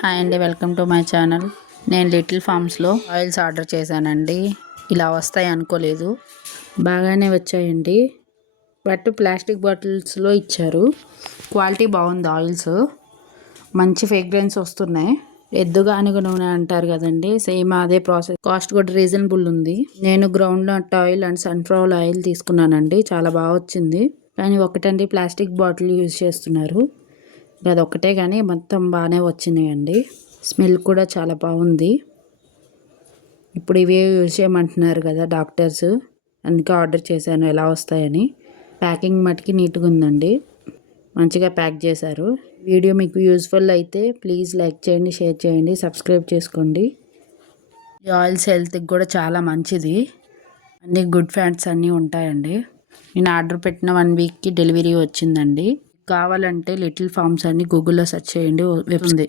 Hi అండి, welcome to my channel. నేను little ఫార్మ్స్లో oils order చేశానండి. ఇలా వస్తాయి అనుకోలేదు, బాగానే వచ్చాయండి. బట్ ప్లాస్టిక్ బాటిల్స్లో ఇచ్చారు. క్వాలిటీ బాగుంది. ఆయిల్స్ మంచి ఫ్రేగ్రెన్స్ వస్తున్నాయి. ఎద్దుగానుగ నూనె అంటారు కదండి, సేమ్ అదే ప్రాసెస్. కాస్ట్ కూడా రీజనబుల్ ఉంది. నేను groundnut oil and sunflower oil తీసుకున్నానండి. చాలా బాగా వచ్చింది. కానీ ఒకటండి, ప్లాస్టిక్ బాటిల్ యూజ్ చేస్తున్నారు. అది ఒక్కటే కానీ మొత్తం బాగానే వచ్చినాయండి. స్మెల్ కూడా చాలా బాగుంది. ఇప్పుడు ఇవే యూజ్ చేయమంటున్నారు కదా డాక్టర్స్, అందుకే ఆర్డర్ చేశాను ఎలా వస్తాయని. ప్యాకింగ్ మటుకి నీట్గా ఉందండి, మంచిగా ప్యాక్ చేశారు. వీడియో మీకు యూజ్ఫుల్ అయితే ప్లీజ్ లైక్ చేయండి, షేర్ చేయండి, సబ్స్క్రైబ్ చేసుకోండి. ఈ ఆయిల్స్ హెల్త్కి కూడా చాలా మంచిది. అన్ని గుడ్ ఫ్యాట్స్ అన్నీ ఉంటాయండి. నేను ఆర్డర్ పెట్టిన 1 వీక్కి డెలివరీ వచ్చిందండి. కావాలంటే లిటిల్ ఫార్మ్స్ అని గూగుల్లో సెర్చ్ చేయండి, వెబ్ ఉంది.